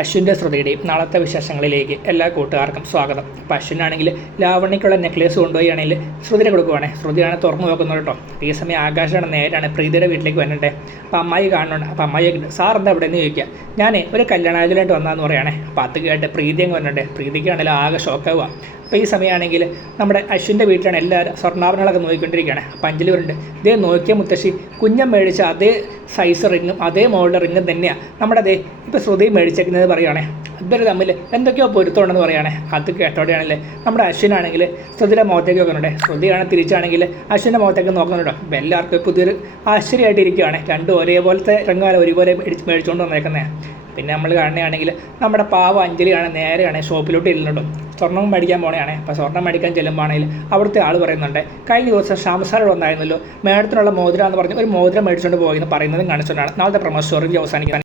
അശ്വിൻ്റെ ശ്രുതിയുടെയും നാളത്തെ വിശേഷങ്ങളിലേക്ക് എല്ലാ കൂട്ടുകാർക്കും സ്വാഗതം. അപ്പോൾ അശ്വിനാണെങ്കിൽ ലാവണ്യക്കുള്ള നെക്ലേസ് കൊണ്ടുപോയാണെങ്കിൽ ശ്രുതിയുടെ കൊടുക്കുവാണ്. ശ്രുതിയാണ് തുറന്നു നോക്കുന്നത് കേട്ടോ. ഈ സമയം ആകാശമാണ് നേരാണ് പ്രീതിയുടെ വീട്ടിലേക്ക് വരണ്ടേ. അപ്പോൾ അമ്മായി കാണുന്നുണ്ട്. അപ്പോൾ അമ്മായി സാർ എന്താ ഇവിടെ നിന്ന് ചോദിക്കുക. ഞാൻ ഒരു കല്യാണാലോചനയായിട്ട് വന്നതെന്ന് പറയുകയാണേ. അപ്പോൾ അത് കേട്ട് പ്രീതി അങ്ങ് വരണ്ടേ. പ്രീതിക്കാണെങ്കിൽ ആകെ ഷോക്കാവുക. അപ്പോൾ ഈ സമയമാണെങ്കിൽ നമ്മുടെ അശ്വിൻ്റെ വീട്ടിലാണ് എല്ലാവരും സ്വർണ്ണാഭരണങ്ങളൊക്കെ നോക്കിക്കൊണ്ടിരിക്കുകയാണ്. അപ്പോൾ അഞ്ജലി പറയുന്നുണ്ട്, ഇതേ നോക്കിയ മുത്തശ്ശി കുഞ്ഞം മേടിച്ച അതേ സൈസ് റിങ്ങും അതേ മോഡൽ റിങ്ങും തന്നെയാണ് നമ്മുടെ അതേ ഇപ്പോൾ ശ്രുതി മേടിച്ചേക്കുന്നത് പറയുകയാണേ. ഇവർ തമ്മിൽ എന്തൊക്കെയോ പൊരുത്തമുണ്ടെന്ന് പറയുകയാണേ. അത് കേട്ടോടെയാണല്ലേ നമ്മുടെ അശ്വിനാണെങ്കിൽ ശ്രുതിയുടെ മുഖത്തേക്ക് നോക്കുന്നുണ്ട്. ശ്രുതിയാണ് തിരിച്ചാണെങ്കിൽ അശ്വിൻ്റെ മുഖത്തേക്ക് നോക്കുന്നുണ്ടോ. അപ്പോൾ എല്ലാവർക്കും പുതിയൊരു ആശ്ചര്യമായിട്ടിരിക്കുകയാണ്. രണ്ടും ഒരേപോലത്തെ റിങ്ങാല ഒരുപോലെ മേടിച്ചുകൊണ്ട് വന്നേക്കുന്നത്. പിന്നെ നമ്മൾ കാണുകയാണെങ്കിൽ നമ്മുടെ പാവ അഞ്ജലിയാണ് നേരെയാണ് ഷോപ്പിലോട്ട് ഇരുന്നുണ്ടോ സ്വർണ്ണം മേടിക്കാൻ പോണെയാണ്. അപ്പോൾ സ്വർണ്ണം മേടിക്കാൻ ചെല്ലുമ്പോഴാണെങ്കിൽ അവിടുത്തെ ആൾ പറയുന്നുണ്ട്, കഴിഞ്ഞ ദിവസം ഷാംസാരോട് വന്നായിരുന്നല്ലോ മേഡത്തിനുള്ള മോതിരം എന്ന് പറഞ്ഞ് ഒരു മോതിരം മേടിച്ചുകൊണ്ട് പോയി എന്ന് പറയുന്നതും കാണിച്ചുകൊണ്ടാണ് നാളത്തെ പ്രൊമോ സ്റ്റോറി അവസാനിക്കുന്നത്.